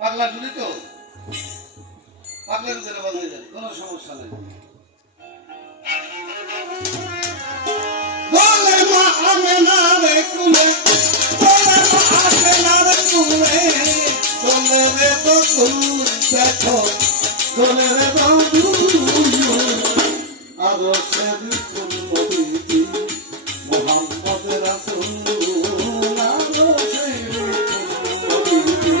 পাগলা শুনি তো পাগলার ভিতরে বন্ধ হয়ে যাবে, কোনো সমস্যা নেই বলে মা আমেনা রে কুলে বলে মা আমেনা রে কুলে বলে রে তো কুল দেখো বলে রে তো কুল আদর্শে বিপুল নবীজি মোহাম্মদ রাসূল আদর্শে বিপুল নবীজি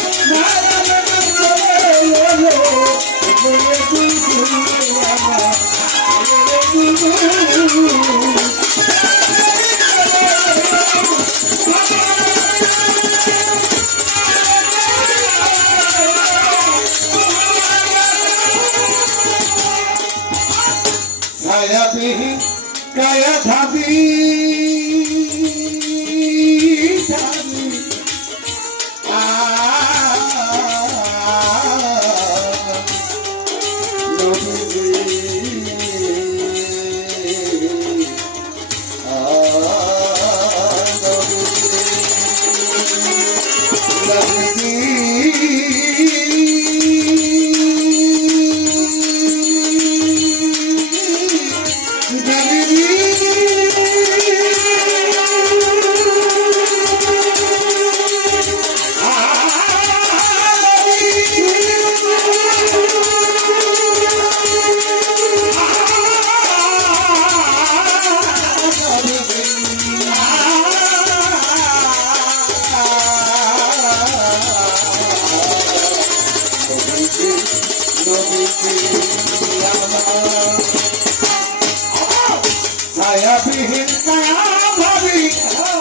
ছায়াবিহীন কায়া ভাবি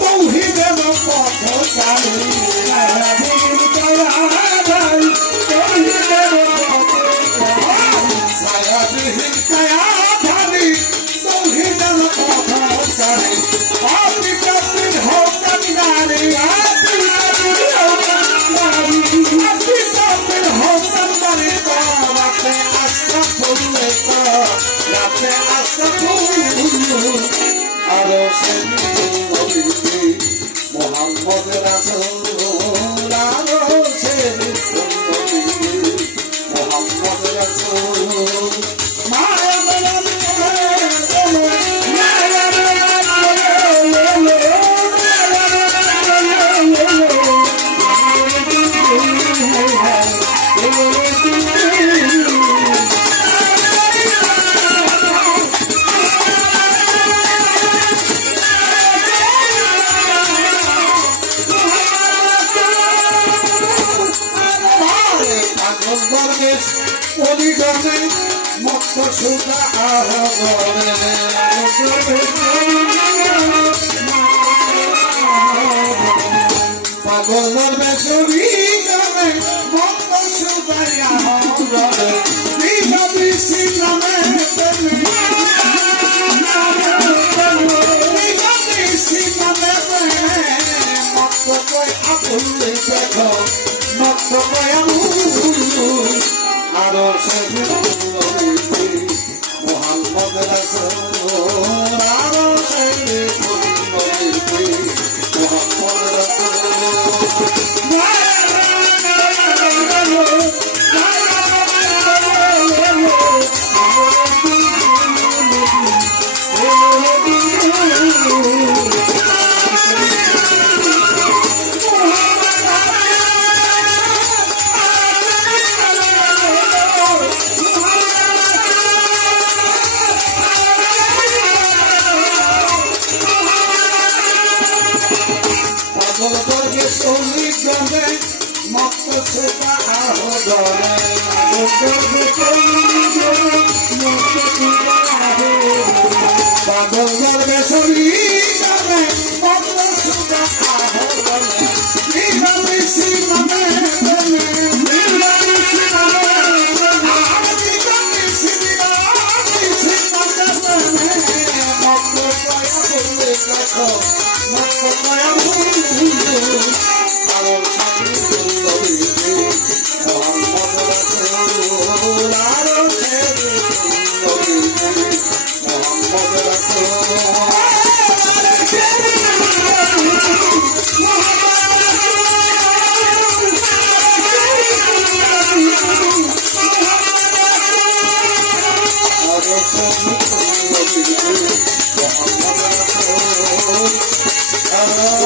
তৌহিদের পথ চালি ছায়াবিহীন কায়া ভাই তৌহিদের পথ ছায়াবিহীন কায়া ভাবি তৌহিদের পথ চালি আপনি কাপির হোক কান্নারি আপনি কাপির হোক কান্নারি আপনি কাপির হোক কান্নারি রাতে আশা ফুলে রাতে আশা ফুল মোহাম্মদ রাসূল অলিগণে মক্ত সুতা পাগলের বেসরি গানে মক্ত সুতা আহ্বানে Oh.